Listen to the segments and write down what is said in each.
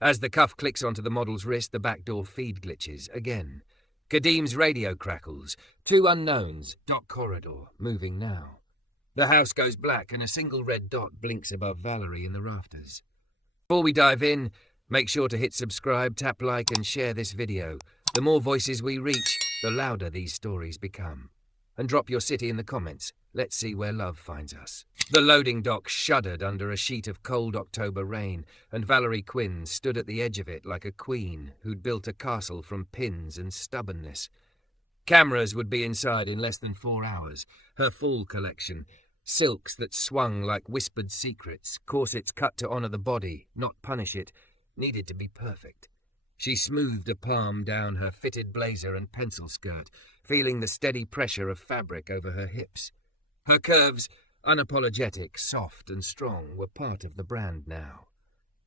As the cuff clicks onto the model's wrist, the backdoor feed glitches again. Kadeem's radio crackles. Two unknowns. Dot corridor. Moving now. The house goes black and a single red dot blinks above Valerie in the rafters. Before we dive in, make sure to hit subscribe, tap like and share this video. The more voices we reach, the louder these stories become. And drop your city in the comments. Let's see where love finds us. The loading dock shuddered under a sheet of cold October rain, and Valerie Quinn stood at the edge of it like a queen who'd built a castle from pins and stubbornness. Cameras would be inside in less than 4 hours. Her fall collection. Silks that swung like whispered secrets, corsets cut to honor the body, not punish it, needed to be perfect. She smoothed a palm down her fitted blazer and pencil skirt, feeling the steady pressure of fabric over her hips. Her curves, unapologetic, soft and strong, were part of the brand now.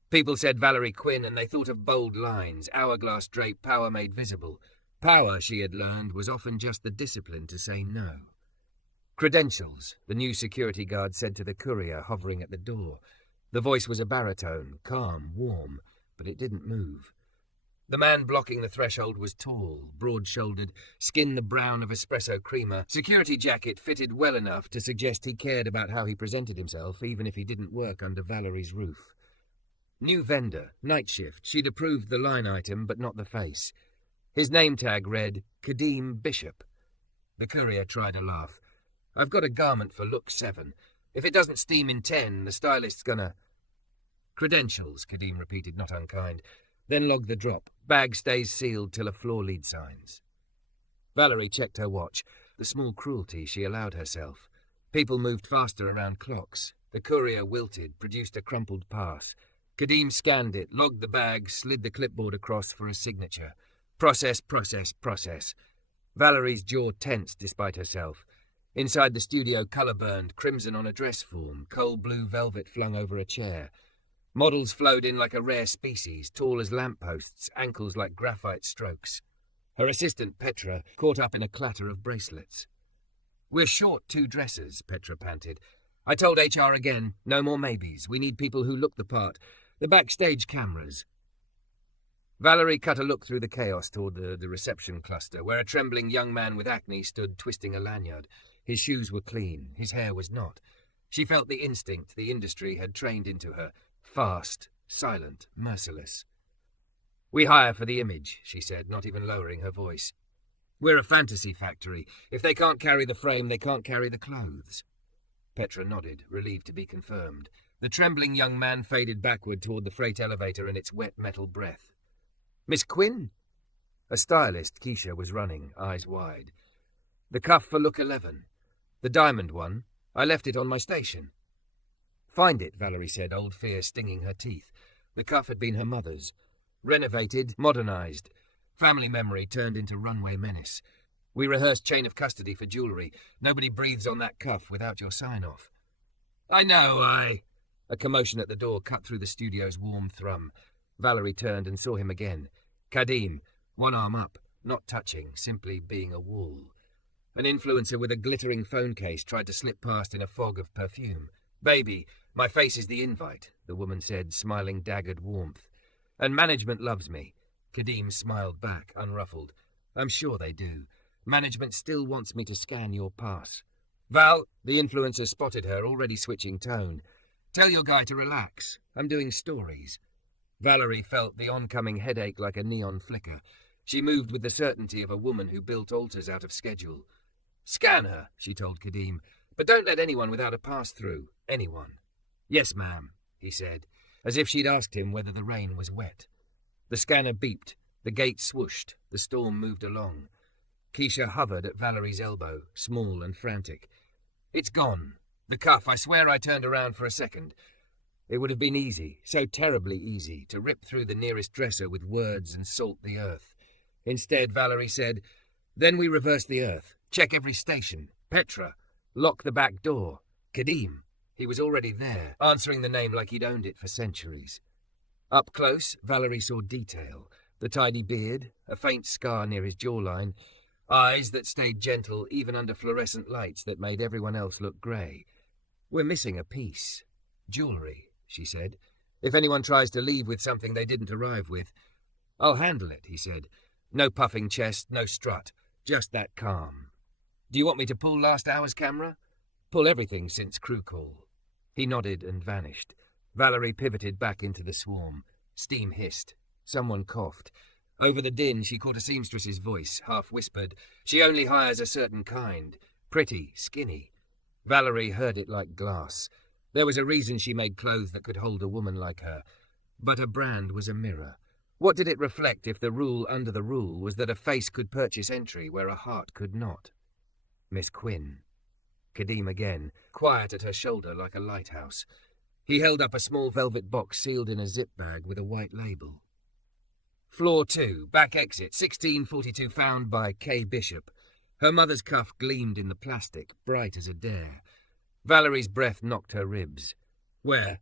People said Valerie Quinn and they thought of bold lines, hourglass drape, power made visible. Power, she had learned, was often just the discipline to say no. Credentials, the new security guard said to the courier hovering at the door. The voice was a baritone, calm, warm, but it didn't move. The man blocking the threshold was tall, broad-shouldered, skin the brown of espresso creamer, security jacket fitted well enough to suggest he cared about how he presented himself, even if he didn't work under Valerie's roof. New vendor, night shift. She'd approved the line item, but not the face. His name tag read, Kadeem Bishop. The courier tried a laugh. I've got a garment for look 7. If it doesn't steam in 10, the stylist's gonna... Credentials, Kadeem repeated, not unkind. Then logged the drop. Bag stays sealed till a floor lead signs. Valerie checked her watch. The small cruelty she allowed herself. People moved faster around clocks. The courier wilted, produced a crumpled pass. Kadeem scanned it, logged the bag, slid the clipboard across for a signature. Process, process, process. Valerie's jaw tensed despite herself. Inside the studio, colour burned, crimson on a dress form, coal blue velvet flung over a chair. Models flowed in like a rare species, tall as lampposts, ankles like graphite strokes. Her assistant, Petra, caught up in a clatter of bracelets. We're short 2 dressers, Petra panted. I told HR again, no more maybes. We need people who look the part. The backstage cameras. Valerie cut a look through the chaos toward the reception cluster, where a trembling young man with acne stood twisting a lanyard. His shoes were clean, his hair was not. She felt the instinct the industry had trained into her. Fast, silent, merciless. We hire for the image, she said, not even lowering her voice. We're a fantasy factory. If they can't carry the frame, they can't carry the clothes. Petra nodded, relieved to be confirmed. The trembling young man faded backward toward the freight elevator and its wet metal breath. Miss Quinn? A stylist, Keisha, was running, eyes wide. The cuff for look 11. The diamond one. I left it on my station. Find it, Valerie said, old fear stinging her teeth. The cuff had been her mother's. Renovated, modernized. Family memory turned into runway menace. We rehearsed chain of custody for jewellery. Nobody breathes on that cuff without your sign-off. I know, A commotion at the door cut through the studio's warm thrum. Valerie turned and saw him again. Kadeem, one arm up, not touching, simply being a wall. An influencer with a glittering phone case tried to slip past in a fog of perfume. Baby, my face is the invite, the woman said, smiling daggered warmth. And management loves me. Kadeem smiled back, unruffled. I'm sure they do. Management still wants me to scan your pass. Val, the influencer spotted her, already switching tone. Tell your guy to relax. I'm doing stories. Valerie felt the oncoming headache like a neon flicker. She moved with the certainty of a woman who built altars out of schedule. Scan her, she told Kadeem, but don't let anyone without a pass-through. Anyone. Yes, ma'am, he said, as if she'd asked him whether the rain was wet. The scanner beeped. The gate swooshed. The storm moved along. Keisha hovered at Valerie's elbow, small and frantic. It's gone. The cuff, I swear I turned around for a second. It would have been easy, so terribly easy, to rip through the nearest dresser with words and salt the earth. Instead, Valerie said, then we reverse the earth. Check every station. Petra. Lock the back door. Kadeem. He was already there, answering the name like he'd owned it for centuries. Up close, Valerie saw detail. The tidy beard, a faint scar near his jawline, eyes that stayed gentle even under fluorescent lights that made everyone else look grey. We're missing a piece. Jewellery, she said. If anyone tries to leave with something they didn't arrive with, I'll handle it, he said. No puffing chest, no strut, just that calm. Do you want me to pull last hour's camera? Pull everything since crew call. He nodded and vanished. Valerie pivoted back into the swarm. Steam hissed. Someone coughed. Over the din, she caught a seamstress's voice, half-whispered. She only hires a certain kind. Pretty, skinny. Valerie heard it like glass. There was a reason she made clothes that could hold a woman like her. But a brand was a mirror. What did it reflect if the rule under the rule was that a face could purchase entry where a heart could not? Miss Quinn. Kadeem again, quiet at her shoulder like a lighthouse. He held up a small velvet box sealed in a zip bag with a white label. Floor 2, back exit, 1642, found by K. Bishop. Her mother's cuff gleamed in the plastic, bright as a dare. Valerie's breath knocked her ribs. Where?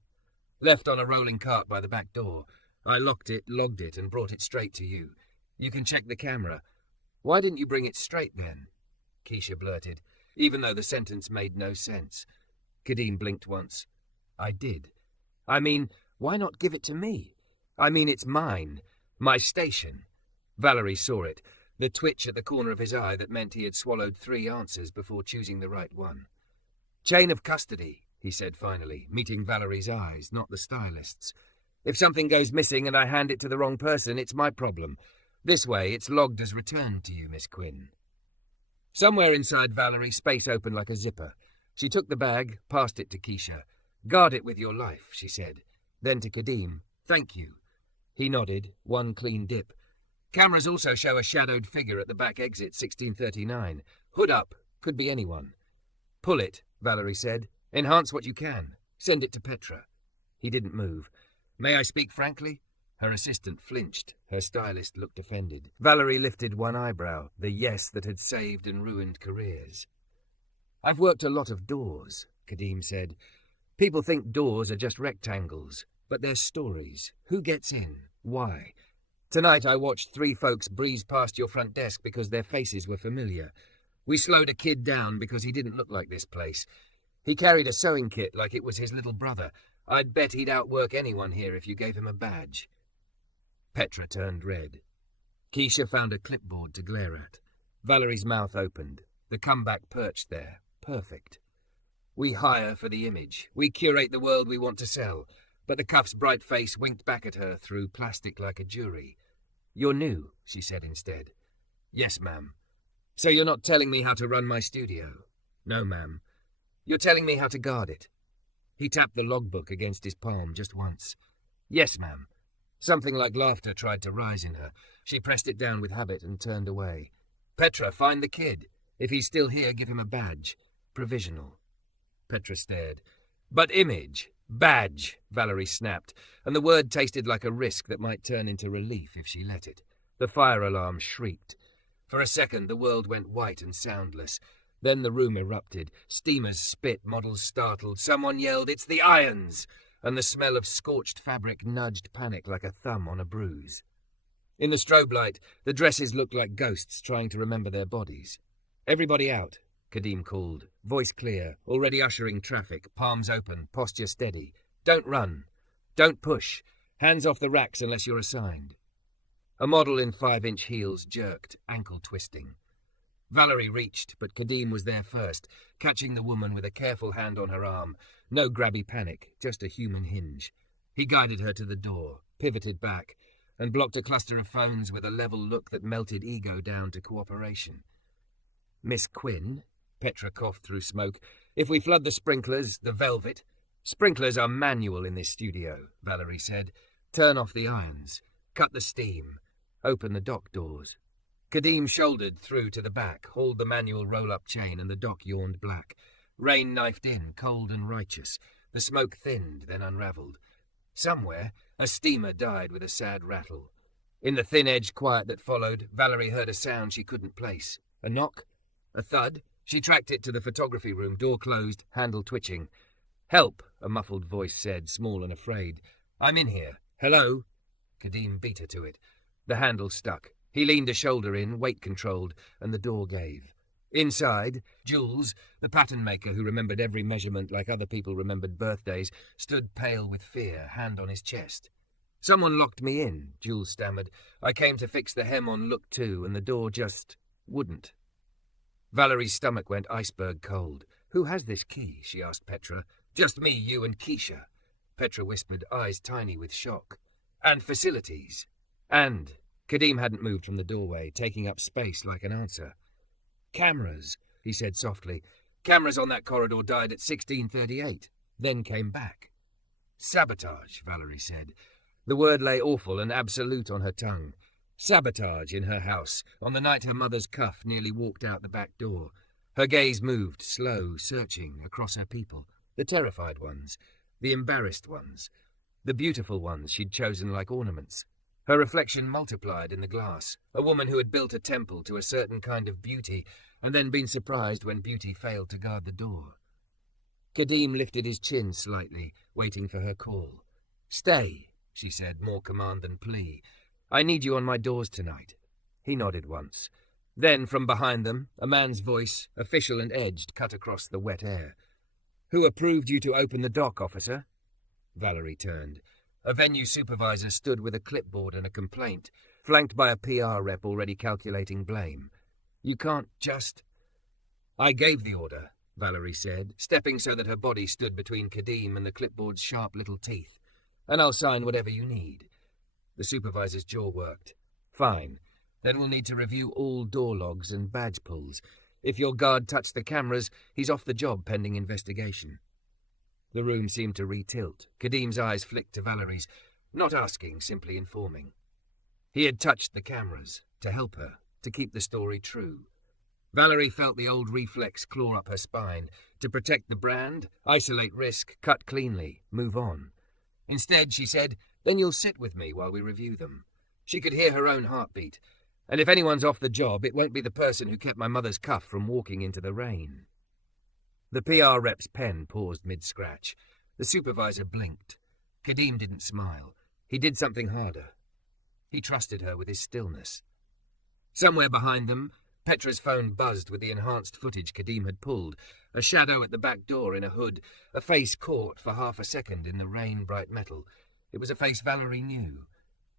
Left on a rolling cart by the back door. I locked it, logged it, and brought it straight to you. You can check the camera. Why didn't you bring it straight then? Keisha blurted, even though the sentence made no sense. Kadeem blinked once. I did. I mean, why not give it to me? I mean, it's mine. My station. Valerie saw it, the twitch at the corner of his eye that meant he had swallowed 3 answers before choosing the right one. Chain of custody, he said finally, meeting Valerie's eyes, not the stylist's. If something goes missing and I hand it to the wrong person, it's my problem. This way, it's logged as returned to you, Miss Quinn. Somewhere inside Valerie, space opened like a zipper. She took the bag, passed it to Keisha. Guard it with your life, she said. Then to Kadeem, thank you. He nodded, one clean dip. Cameras also show a shadowed figure at the back exit, 1639. Hood up, could be anyone. Pull it, Valerie said. Enhance what you can. Send it to Petra. He didn't move. May I speak frankly? Her assistant flinched. Her stylist looked offended. Valerie lifted one eyebrow, the yes that had saved and ruined careers. I've worked a lot of doors, Kadeem said. People think doors are just rectangles, but they're stories. Who gets in? Why? Tonight I watched 3 folks breeze past your front desk because their faces were familiar. We slowed a kid down because he didn't look like this place. He carried a sewing kit like it was his little brother. I'd bet he'd outwork anyone here if you gave him a badge. Petra turned red. Keisha found a clipboard to glare at. Valerie's mouth opened. The comeback perched there. Perfect. We hire for the image. We curate the world we want to sell. But the cuff's bright face winked back at her through plastic like a jury. You're new, she said instead. Yes, ma'am. So you're not telling me how to run my studio? No, ma'am. You're telling me how to guard it. He tapped the logbook against his palm just once. Yes, ma'am. Something like laughter tried to rise in her. She pressed it down with habit and turned away. Petra, find the kid. If he's still here, give him a badge. Provisional. Petra stared. But image. Badge, Valerie snapped, and the word tasted like a risk that might turn into relief if she let it. The fire alarm shrieked. For a second, the world went white and soundless. Then the room erupted. Steamers spit, models startled. Someone yelled, "It's the irons!" And the smell of scorched fabric nudged panic like a thumb on a bruise. In the strobe light, the dresses looked like ghosts trying to remember their bodies. Everybody out, Kadeem called, voice clear, already ushering traffic, palms open, posture steady. Don't run. Don't push. Hands off the racks unless you're assigned. A model in 5-inch heels jerked, ankle twisting. Valerie reached, but Kadeem was there first, catching the woman with a careful hand on her arm. No grabby panic, just a human hinge. He guided her to the door, pivoted back, and blocked a cluster of phones with a level look that melted ego down to cooperation. Miss Quinn, Petra coughed through smoke, if we flood the sprinklers, the velvet. Sprinklers are manual in this studio, Valerie said. Turn off the irons. Cut the steam. Open the dock doors. Kadeem shouldered through to the back, hauled the manual roll-up chain, and the dock yawned black. Rain knifed in, cold and righteous. The smoke thinned, then unravelled. Somewhere, a steamer died with a sad rattle. In the thin-edged quiet that followed, Valerie heard a sound she couldn't place. A knock? A thud? She tracked it to the photography room, door closed, handle twitching. Help, a muffled voice said, small and afraid. I'm in here. Hello? Kadeem beat her to it. The handle stuck. He leaned a shoulder in, weight controlled, and the door gave. Inside, Jules, the pattern maker who remembered every measurement like other people remembered birthdays, stood pale with fear, hand on his chest. "Someone locked me in," Jules stammered. "I came to fix the hem on look to, and the door just wouldn't." Valerie's stomach went iceberg cold. "Who has this key?" she asked Petra. "Just me, you, and Keisha," Petra whispered, eyes tiny with shock. "And facilities." "And." Kadeem hadn't moved from the doorway, taking up space like an answer. "Cameras," he said softly. "Cameras on that corridor died at 1638, then came back." "Sabotage," Valerie said. The word lay awful and absolute on her tongue. Sabotage in her house, on the night her mother's cuff nearly walked out the back door. Her gaze moved, slow, searching, across her people. The terrified ones, the embarrassed ones, the beautiful ones she'd chosen like ornaments. Her reflection multiplied in the glass, a woman who had built a temple to a certain kind of beauty, and then been surprised when beauty failed to guard the door. Kadeem lifted his chin slightly, waiting for her call. "Stay," she said, more command than plea. "I need you on my doors tonight." He nodded once. Then, from behind them, a man's voice, official and edged, cut across the wet air. "Who approved you to open the dock, officer?" Valerie turned. A venue supervisor stood with a clipboard and a complaint, flanked by a PR rep already calculating blame. "You can't just—" "I gave the order," Valerie said, stepping so that her body stood between Kadeem and the clipboard's sharp little teeth. "And I'll sign whatever you need." The supervisor's jaw worked. "Fine. Then we'll need to review all door logs and badge pulls. If your guard touched the cameras, he's off the job pending investigation." The room seemed to re-tilt. Kadeem's eyes flicked to Valerie's, not asking, simply informing. He had touched the cameras, to help her, to keep the story true. Valerie felt the old reflex claw up her spine, to protect the brand, isolate risk, cut cleanly, move on. Instead, she said, "Then you'll sit with me while we review them." She could hear her own heartbeat. "And if anyone's off the job, it won't be the person who kept my mother's cuff from walking into the rain." The PR rep's pen paused mid-scratch. The supervisor blinked. Kadeem didn't smile. He did something harder. He trusted her with his stillness. Somewhere behind them, Petra's phone buzzed with the enhanced footage Kadeem had pulled, a shadow at the back door in a hood, a face caught for half a second in the rain-bright metal. It was a face Valerie knew.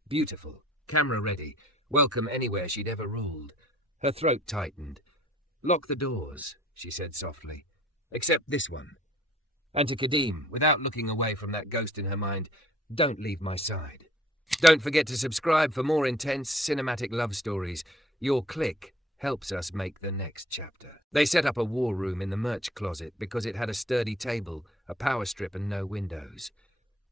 Beautiful, camera-ready, welcome anywhere she'd ever ruled. Her throat tightened. "Lock the doors," she said softly. "Except this one." And to Kadeem, without looking away from that ghost in her mind, "Don't leave my side. Don't forget to subscribe for more intense cinematic love stories. Your click helps us make the next chapter." They set up a war room in the merch closet because it had a sturdy table, a power strip and no windows.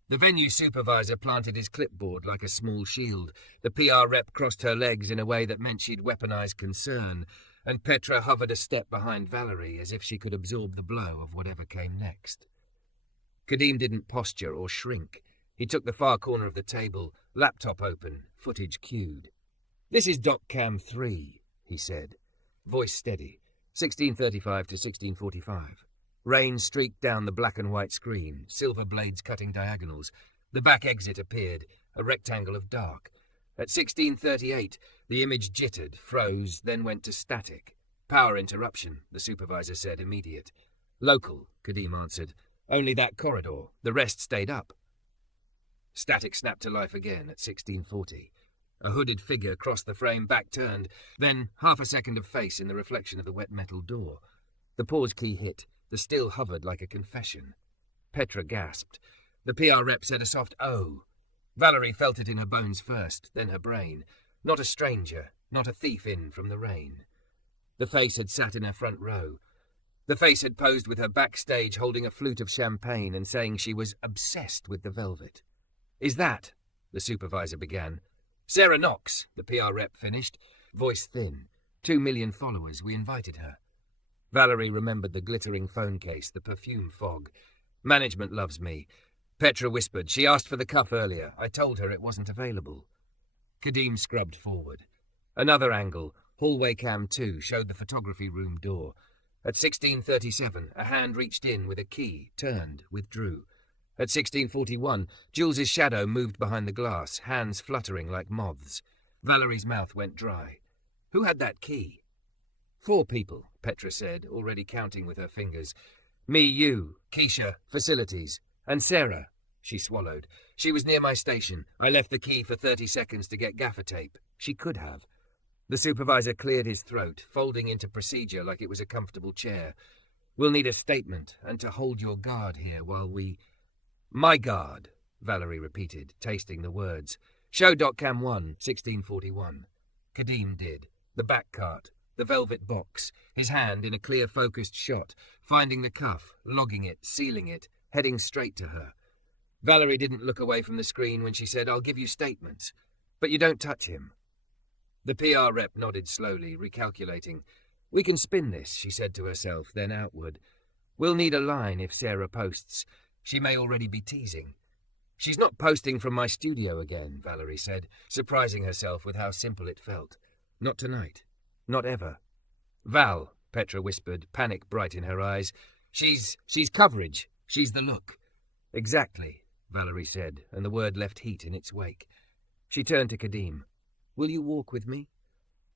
The venue supervisor planted his clipboard like a small shield. The PR rep crossed her legs in a way that meant she'd weaponized concern, and Petra hovered a step behind Valerie as if she could absorb the blow of whatever came next. Kadeem didn't posture or shrink. He took the far corner of the table, laptop open, footage cued. "This is DocCam 3, he said. Voice steady. 1635 to 1645. Rain streaked down the black and white screen, silver blades cutting diagonals. The back exit appeared, a rectangle of dark. At 1638, the image jittered, froze, then went to static. "Power interruption," the supervisor said, immediate. "Local," Kadeem answered. "Only that corridor. The rest stayed up." Static snapped to life again at 1640. A hooded figure crossed the frame, back turned, then half a second of face in the reflection of the wet metal door. The pause key hit. The still hovered like a confession. Petra gasped. The PR rep said a soft "oh." Valerie felt it in her bones first, then her brain. Not a stranger, not a thief in from the rain. The face had sat in her front row. The face had posed with her backstage holding a flute of champagne and saying she was obsessed with the velvet. "Is that?" the supervisor began. "Sarah Knox," the PR rep finished, voice thin. 2 million followers, we invited her. Valerie remembered the glittering phone case, the perfume fog. "Management loves me." Petra whispered. "She asked for the cuff earlier. I told her it wasn't available." Kadeem scrubbed forward. Another angle, hallway cam 2, showed the photography room door. At 1637, a hand reached in with a key, turned, withdrew. At 1641, Jules's shadow moved behind the glass, hands fluttering like moths. Valerie's mouth went dry. Who had that key? 4 people, Petra said, already counting with her fingers. Me, you, Keisha, facilities, and Sarah. She swallowed. She was near my station. I left the key for 30 seconds to get gaffer tape. She could have. The supervisor cleared his throat, folding into procedure like it was a comfortable chair. We'll need a statement, and to hold your guard here while we... My guard, Valerie repeated, tasting the words. Show Cam 1, 1641. Kadeem did. The back cart, the velvet box, his hand in a clear focused shot, finding the cuff, logging it, sealing it, heading straight to her. Valerie didn't look away from the screen when she said, I'll give you statements, but you don't touch him. The PR rep nodded slowly, recalculating. We can spin this, she said to herself, then outward. We'll need a line if Sarah posts. She may already be teasing. She's not posting from my studio again, Valerie said, surprising herself with how simple it felt. Not tonight. Not ever. Val, Petra whispered, panic bright in her eyes. She's coverage. She's the look. Exactly, Valerie said, and the word left heat in its wake. She turned to Kadeem. Will you walk with me?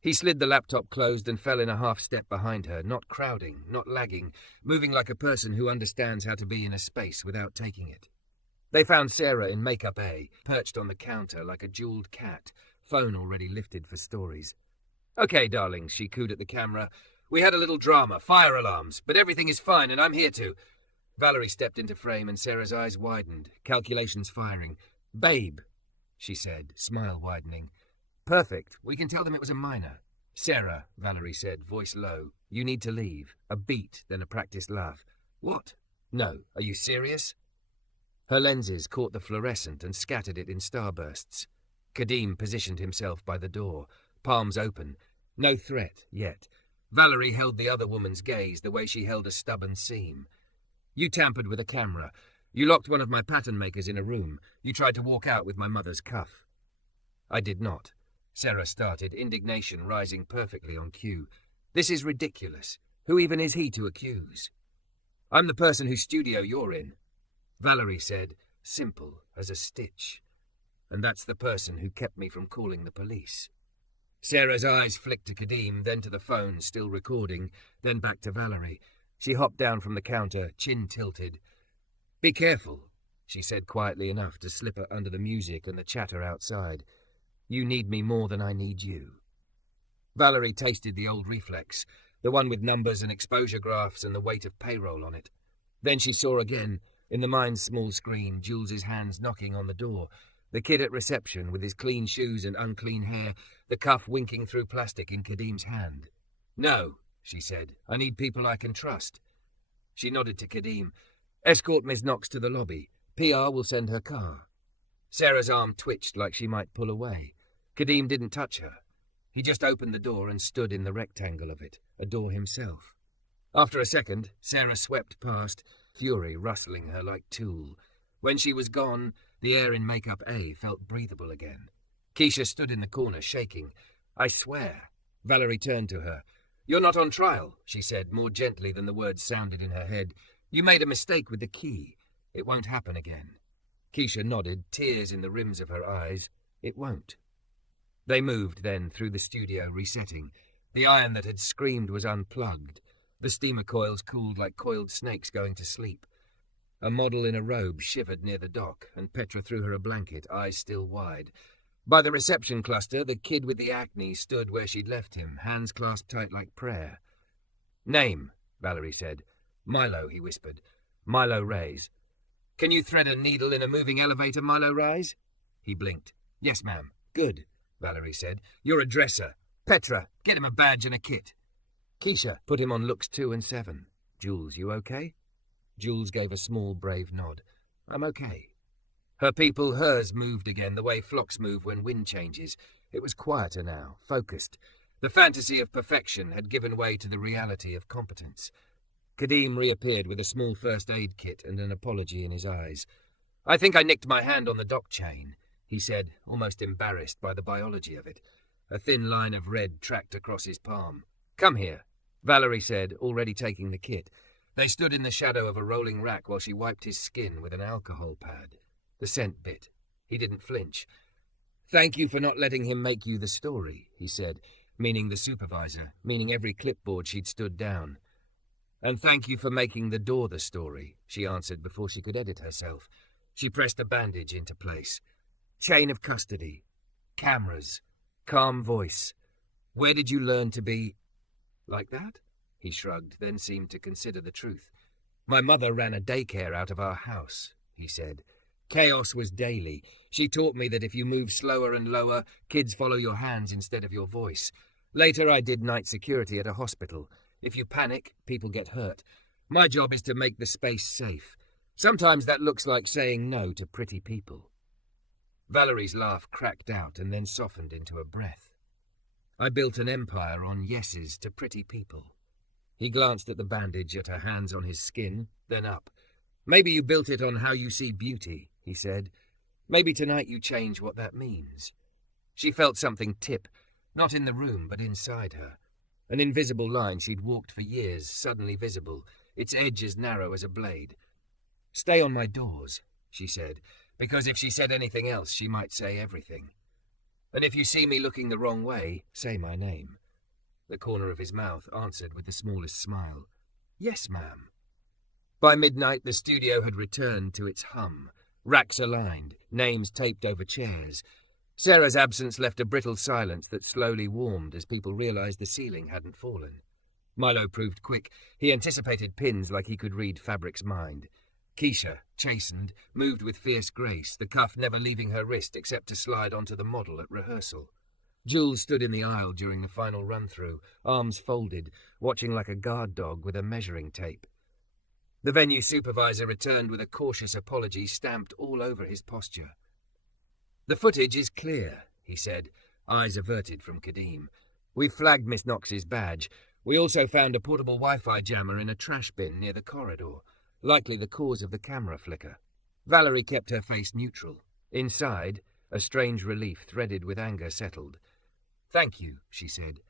He slid the laptop closed and fell in a half-step behind her, not crowding, not lagging, moving like a person who understands how to be in a space without taking it. They found Sarah in Makeup A, perched on the counter like a jeweled cat, phone already lifted for stories. Okay, darlings, she cooed at the camera. We had a little drama, fire alarms, but everything is fine and I'm here to... Valerie stepped into frame and Sarah's eyes widened, calculations firing. Babe, she said, smile widening. Perfect. We can tell them it was a minor. Sarah, Valerie said, voice low. You need to leave. A beat, then a practiced laugh. What? No. Are you serious? Her lenses caught the fluorescent and scattered it in starbursts. Kadeem positioned himself by the door, palms open. No threat, yet. Valerie held the other woman's gaze the way she held a stubborn seam. You tampered with a camera. You locked one of my pattern makers in a room. You tried to walk out with my mother's cuff. I did not. Sarah started, indignation rising perfectly on cue. This is ridiculous. Who even is he to accuse? I'm the person whose studio you're in. Valerie said, simple as a stitch. And that's the person who kept me from calling the police. Sarah's eyes flicked to Kadeem, then to the phone, still recording, then back to Valerie. She hopped down from the counter, chin tilted. Be careful, she said quietly enough to slip her under the music and the chatter outside. You need me more than I need you. Valerie tasted the old reflex, the one with numbers and exposure graphs and the weight of payroll on it. Then she saw again, in the mind's small screen, Jules's hands knocking on the door, the kid at reception with his clean shoes and unclean hair, the cuff winking through plastic in Kadeem's hand. No, she said. I need people I can trust. She nodded to Kadeem. Escort Ms. Knox to the lobby. PR will send her car. Sarah's arm twitched like she might pull away. Kadeem didn't touch her. He just opened the door and stood in the rectangle of it, a door himself. After a second, Sarah swept past, fury rustling her like tulle. When she was gone, the air in Makeup A felt breathable again. Keisha stood in the corner, shaking. I swear. Valerie turned to her. You're not on trial, she said, more gently than the words sounded in her head. You made a mistake with the key. It won't happen again. Keisha nodded, tears in the rims of her eyes. It won't. They moved then through the studio, resetting. The iron that had screamed was unplugged. The steamer coils cooled like coiled snakes going to sleep. A model in a robe shivered near the dock, and Petra threw her a blanket, eyes still wide. By the reception cluster, the kid with the acne stood where she'd left him, hands clasped tight like prayer. Name, Valerie said. Milo, he whispered. Milo Reyes. Can you thread a needle in a moving elevator, Milo Reyes? He blinked. Yes, ma'am. Good, Valerie said. You're a dresser. Petra, get him a badge and a kit. Keisha, put him on looks 2 and 7. Jules, you okay? Jules gave a small, brave nod. I'm okay. Her people, hers, moved again, the way flocks move when wind changes. It was quieter now, focused. The fantasy of perfection had given way to the reality of competence. Kadeem reappeared with a small first aid kit and an apology in his eyes. I think I nicked my hand on the dock chain, he said, almost embarrassed by the biology of it. A thin line of red tracked across his palm. Come here, Valerie said, already taking the kit. They stood in the shadow of a rolling rack while she wiped his skin with an alcohol pad. The scent bit. He didn't flinch. Thank you for not letting him make you the story, he said. meaning the supervisor, meaning every clipboard she'd stood down. "And thank you for making the door the story," she answered before she could edit herself. She pressed a bandage into place. "Chain of custody. Cameras. Calm voice. Where did you learn to be—" "Like that?" He shrugged, then seemed to consider the truth. "My mother ran a daycare out of our house," he said. "Chaos was daily. She taught me that if you move slower and lower, kids follow your hands instead of your voice. Later I did night security at a hospital. If you panic, people get hurt. My job is to make the space safe. Sometimes that looks like saying no to pretty people." Valerie's laugh cracked out and then softened into a breath. "I built an empire on yeses to pretty people." He glanced at the bandage, at her hands on his skin, then up. "Maybe you built it on how you see beauty," he said. "Maybe tonight you change what that means." She felt something tip, not in the room, but inside her. An invisible line she'd walked for years, suddenly visible, its edge as narrow as a blade. "Stay on my doors," she said, because if she said anything else, she might say everything. "And if you see me looking the wrong way, say my name." The corner of his mouth answered with the smallest smile. "Yes, ma'am." By midnight, the studio had returned to its hum. Racks aligned, names taped over chairs. Sarah's absence left a brittle silence that slowly warmed as people realized the ceiling hadn't fallen. Milo proved quick. He anticipated pins like he could read fabric's mind. Keisha, chastened, moved with fierce grace, the cuff never leaving her wrist except to slide onto the model at rehearsal. Jules stood in the aisle during the final run-through, arms folded, watching like a guard dog with a measuring tape. The venue supervisor returned with a cautious apology stamped all over his posture. "The footage is clear," he said, eyes averted from Kadeem. "We've flagged Miss Knox's badge. We also found a portable Wi-Fi jammer in a trash bin near the corridor, likely the cause of the camera flicker." Valerie kept her face neutral. Inside, a strange relief threaded with anger settled. "Thank you," she said.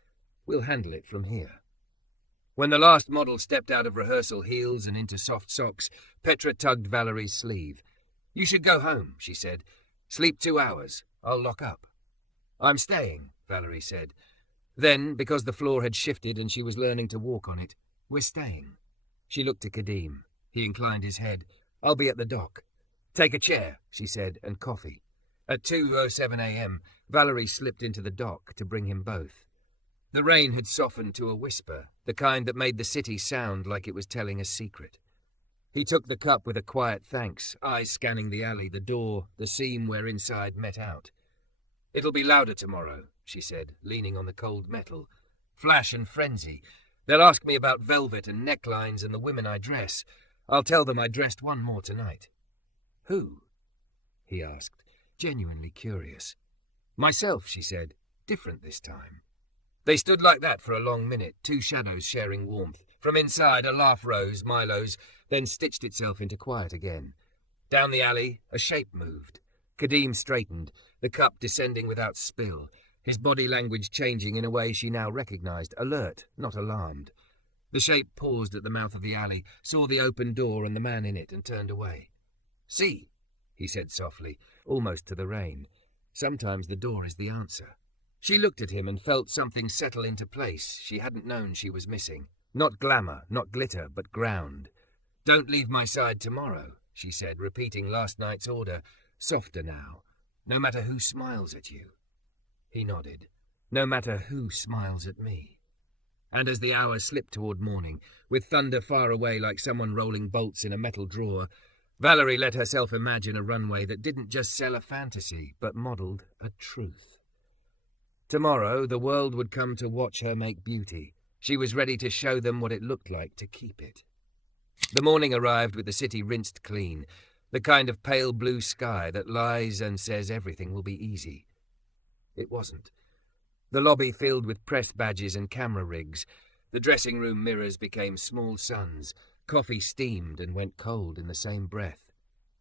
"We'll handle it from here." When the last model stepped out of rehearsal heels and into soft socks, Petra tugged Valerie's sleeve. "You should go home," she said. "Sleep 2 hours. I'll lock up." "I'm staying," Valerie said. Then, because the floor had shifted and she was learning to walk on it, "We're staying." She looked to Kadeem. He inclined his head. "I'll be at the dock." "Take a chair," she said, "and coffee." At 2:07 a.m., Valerie slipped into the dock to bring him both. The rain had softened to a whisper, the kind that made the city sound like it was telling a secret. He took the cup with a quiet thanks, eyes scanning the alley, the door, the seam where inside met out. "It'll be louder tomorrow," she said, leaning on the cold metal. "Flash and frenzy. They'll ask me about velvet and necklines and the women I dress. I'll tell them I dressed one more tonight." "Who?" he asked, genuinely curious. "Myself," she said. "Different this time." They stood like that for a long minute, two shadows sharing warmth. From inside, a laugh rose, Milo's, then stitched itself into quiet again. Down the alley, a shape moved. Kadeem straightened, the cup descending without spill, his body language changing in a way she now recognized, alert, not alarmed. The shape paused at the mouth of the alley, saw the open door and the man in it, and turned away. "See," he said softly, almost to the rain. "Sometimes the door is the answer." She looked at him and felt something settle into place she hadn't known she was missing. Not glamour, not glitter, but ground. "Don't leave my side tomorrow," she said, repeating last night's order, softer now. "No matter who smiles at you." He nodded. "No matter who smiles at me." And as the hours slipped toward morning, with thunder far away like someone rolling bolts in a metal drawer, Valerie let herself imagine a runway that didn't just sell a fantasy, but modelled a truth. Tomorrow, the world would come to watch her make beauty. She was ready to show them what it looked like to keep it. The morning arrived with the city rinsed clean, the kind of pale blue sky that lies and says everything will be easy. It wasn't. The lobby filled with press badges and camera rigs. The dressing room mirrors became small suns. Coffee steamed and went cold in the same breath.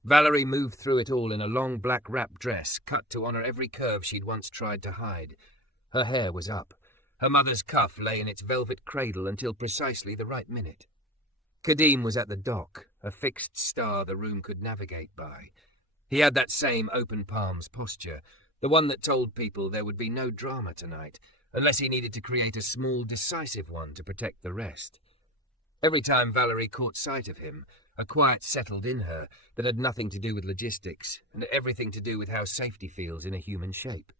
Valerie moved through it all in a long black wrap dress, cut to honor every curve she'd once tried to hide. Her hair was up. Her mother's cuff lay in its velvet cradle until precisely the right minute. Kadeem was at the dock, a fixed star the room could navigate by. He had that same open palms posture, the one that told people there would be no drama tonight, unless he needed to create a small, decisive one to protect the rest. Every time Valerie caught sight of him, a quiet settled in her that had nothing to do with logistics and everything to do with how safety feels in a human shape.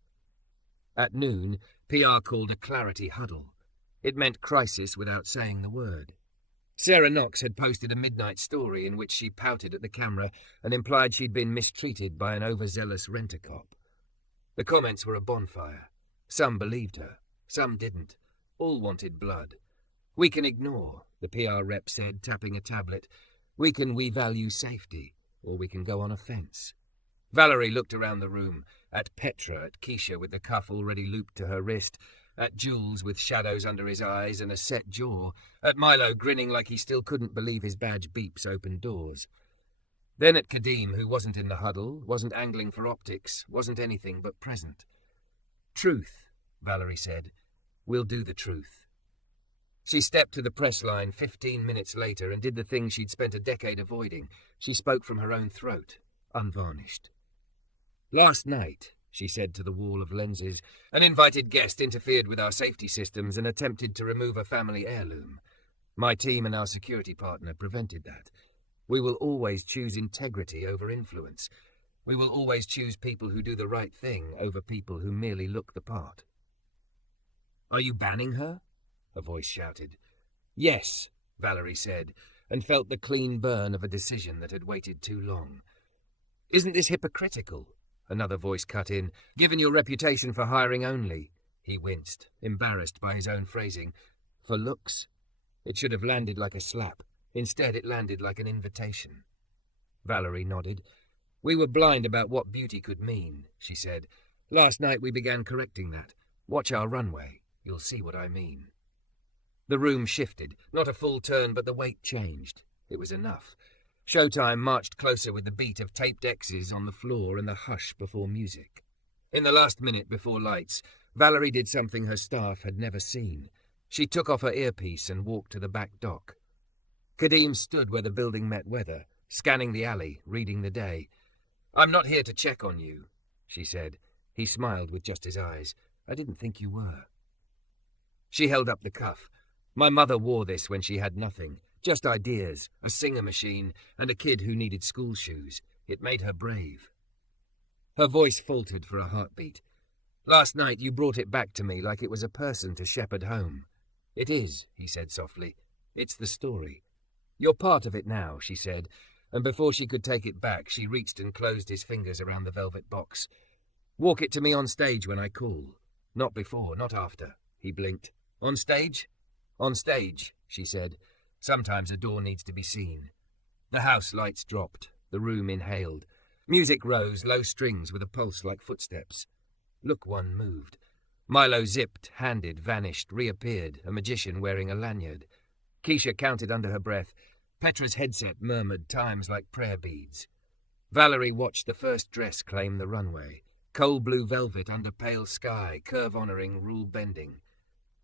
At noon, PR called a clarity huddle. It meant crisis without saying the word. Sarah Knox had posted a midnight story in which she pouted at the camera and implied she'd been mistreated by an overzealous rent-a-cop. The comments were a bonfire. Some believed her, some didn't. All wanted blood. "We can ignore," the PR rep said, tapping a tablet. "We value safety, or we can go on offence." Valerie looked around the room, at Petra, at Keisha with the cuff already looped to her wrist, at Jules with shadows under his eyes and a set jaw, at Milo grinning like he still couldn't believe his badge beeps opened doors. Then at Kadeem, who wasn't in the huddle, wasn't angling for optics, wasn't anything but present. "Truth," Valerie said. "We'll do the truth." She stepped to the press line 15 minutes later and did the thing she'd spent a decade avoiding. She spoke from her own throat, unvarnished. "Last night," she said to the wall of lenses, "an invited guest interfered with our safety systems and attempted to remove a family heirloom. My team and our security partner prevented that. We will always choose integrity over influence. We will always choose people who do the right thing over people who merely look the part." "Are you banning her?" a voice shouted. "Yes," Valerie said, and felt the clean burn of a decision that had waited too long. "Isn't this hypocritical?" another voice cut in. "Given your reputation for hiring only." He winced, embarrassed by his own phrasing. "For looks?" It should have landed like a slap. Instead, it landed like an invitation. Valerie nodded. "We were blind about what beauty could mean," she said. "Last night we began correcting that. Watch our runway. You'll see what I mean." The room shifted, not a full turn, but the weight changed. It was enough. Showtime marched closer with the beat of taped X's on the floor and the hush before music. In the last minute before lights, Valerie did something her staff had never seen. She took off her earpiece and walked to the back dock. Kadeem stood where the building met weather, scanning the alley, reading the day. "I'm not here to check on you," she said. He smiled with just his eyes. "I didn't think you were." She held up the cuff. "My mother wore this when she had nothing. Just ideas, a singer machine, and a kid who needed school shoes. It made her brave." Her voice faltered for a heartbeat. "Last night you brought it back to me like it was a person to shepherd home." "It is," he said softly. "It's the story." "You're part of it now," she said, and before she could take it back, she reached and closed his fingers around the velvet box. "Walk it to me on stage when I call." "Not before, not after," he blinked. "On stage?" "On stage," she said. "Sometimes a door needs to be seen." The house lights dropped. The room inhaled. Music rose, low strings with a pulse like footsteps. Look, one moved. Milo zipped, handed, vanished, reappeared, a magician wearing a lanyard. Keisha counted under her breath. Petra's headset murmured times like prayer beads. Valerie watched the first dress claim the runway. Coal blue velvet under pale sky, curve honouring, rule bending.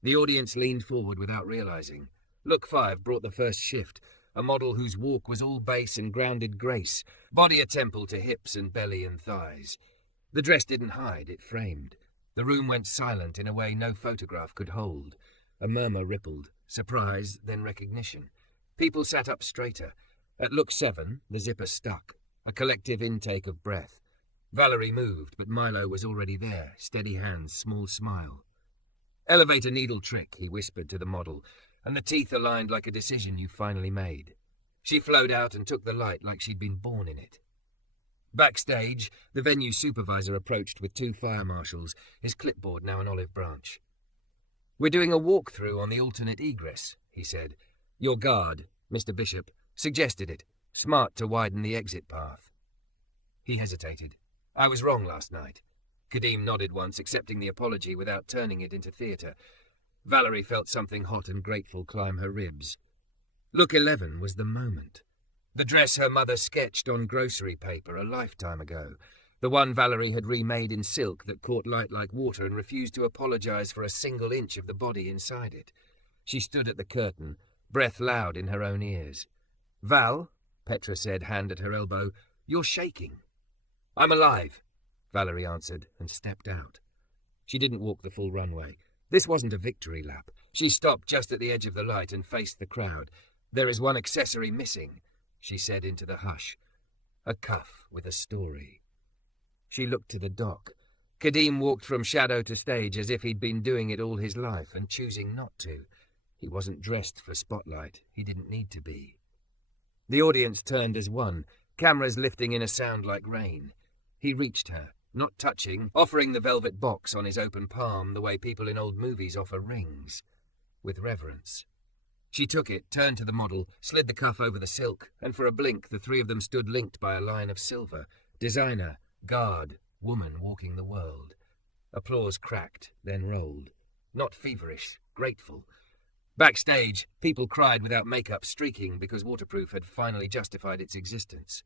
The audience leaned forward without realizing. Look 5 brought the first shift, a model whose walk was all bass and grounded grace, body a temple to hips and belly and thighs. The dress didn't hide, it framed. The room went silent in a way no photograph could hold. A murmur rippled, surprise, then recognition. People sat up straighter. At look 7, the zipper stuck, a collective intake of breath. Valerie moved, but Milo was already there, steady hands, small smile. "Elevator needle trick," he whispered to the model, and the teeth aligned like a decision you finally made. She flowed out and took the light like she'd been born in it. Backstage, the venue supervisor approached with 2 fire marshals, his clipboard now an olive branch. "We're doing a walkthrough on the alternate egress," he said. "Your guard, Mr. Bishop, suggested it. Smart to widen the exit path." He hesitated. "I was wrong last night." Kadeem nodded once, accepting the apology without turning it into theatre. Valerie felt something hot and grateful climb her ribs. Look 11 was the moment. The dress her mother sketched on grocery paper a lifetime ago. The one Valerie had remade in silk that caught light like water and refused to apologize for a single inch of the body inside it. She stood at the curtain, breath loud in her own ears. "Val," Petra said, hand at her elbow, "you're shaking." "I'm alive," Valerie answered and stepped out. She didn't walk the full runway. This wasn't a victory lap. She stopped just at the edge of the light and faced the crowd. "There is one accessory missing," she said into the hush. "A cuff with a story." She looked to the dock. Kadeem walked from shadow to stage as if he'd been doing it all his life and choosing not to. He wasn't dressed for spotlight. He didn't need to be. The audience turned as one, cameras lifting in a sound like rain. He reached her, not touching, offering the velvet box on his open palm the way people in old movies offer rings, with reverence. She took it, turned to the model, slid the cuff over the silk, and for a blink the three of them stood linked by a line of silver. Designer, guard, woman walking the world. Applause cracked, then rolled. Not feverish, grateful. Backstage, people cried without makeup, streaking because waterproof had finally justified its existence.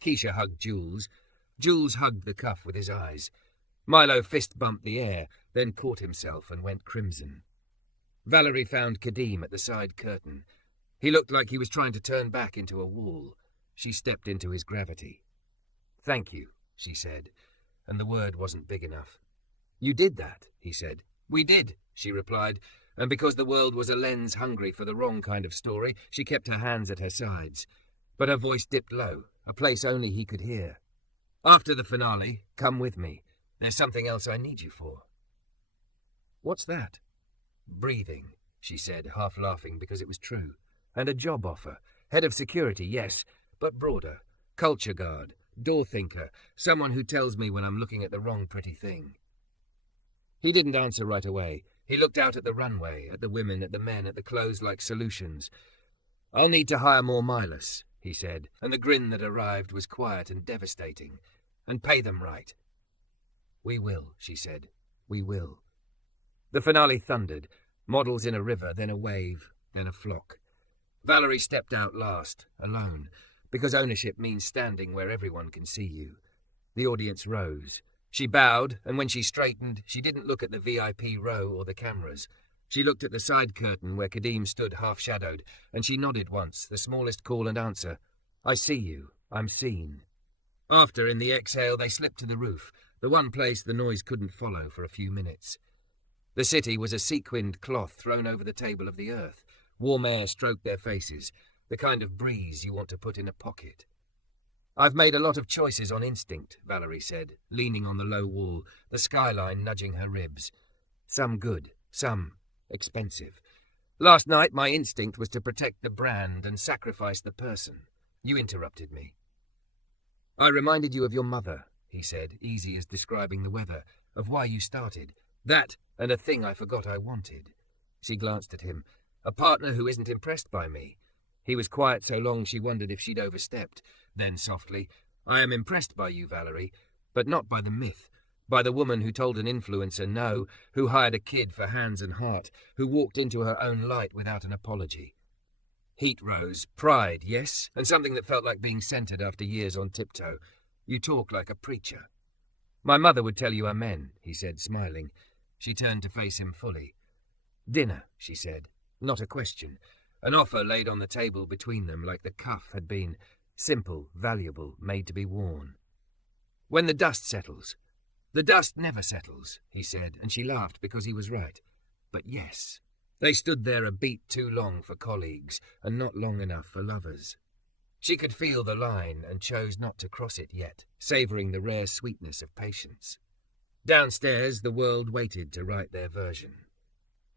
Keisha hugged Jules. Jules hugged the cuff with his eyes. Milo fist-bumped the air, then caught himself and went crimson. Valerie found Kadeem at the side curtain. He looked like he was trying to turn back into a wall. She stepped into his gravity. "Thank you," she said, and the word wasn't big enough. "You did that," he said. "We did," she replied, and because the world was a lens hungry for the wrong kind of story, she kept her hands at her sides. But her voice dipped low, a place only he could hear. "After the finale, come with me. There's something else I need you for." "What's that?" "Breathing," she said, half laughing because it was true. "And a job offer. Head of security, yes, but broader. Culture guard, door thinker, someone who tells me when I'm looking at the wrong pretty thing." He didn't answer right away. He looked out at the runway, at the women, at the men, at the clothes-like solutions. "I'll need to hire more milers," he said, and the grin that arrived was quiet and devastating. "And pay them right." "We will," she said. "We will." The finale thundered. Models in a river, then a wave, then a flock. Valerie stepped out last, alone, because ownership means standing where everyone can see you. The audience rose. She bowed, and when she straightened, she didn't look at the VIP row or the cameras. She looked at the side curtain where Kadeem stood half-shadowed, and she nodded once, the smallest call and answer. "I see you. I'm seen." After, in the exhale, they slipped to the roof, the one place the noise couldn't follow for a few minutes. The city was a sequined cloth thrown over the table of the earth. Warm air stroked their faces, the kind of breeze you want to put in a pocket. "I've made a lot of choices on instinct," Valerie said, leaning on the low wall, the skyline nudging her ribs. "Some good, some expensive. Last night my instinct was to protect the brand and sacrifice the person. You interrupted me." "I reminded you of your mother," he said, easy as describing the weather, "of why you started. That and a thing I forgot I wanted." She glanced at him. "A partner who isn't impressed by me." He was quiet so long she wondered if she'd overstepped. Then softly, "I am impressed by you, Valerie, but not by the myth, by the woman who told an influencer no, who hired a kid for hands and heart, who walked into her own light without an apology." Heat rose. Pride, yes, and something that felt like being centered after years on tiptoe. "You talk like a preacher." "My mother would tell you amen," he said, smiling. She turned to face him fully. "Dinner," she said, not a question. An offer laid on the table between them like the cuff had been. Simple, valuable, made to be worn. "When the dust settles." "The dust never settles," he said, and she laughed because he was right. But yes. They stood there a beat too long for colleagues, and not long enough for lovers. She could feel the line and chose not to cross it yet, savouring the rare sweetness of patience. Downstairs, the world waited to write their version.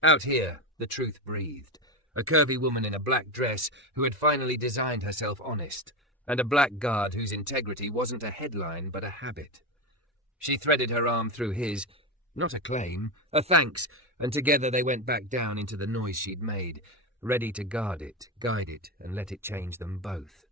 Out here, the truth breathed. A curvy woman in a black dress who had finally designed herself honest, and a black guard whose integrity wasn't a headline but a habit. She threaded her arm through his, not a claim, a thanks, and together they went back down into the noise she'd made, ready to guard it, guide it, and let it change them both.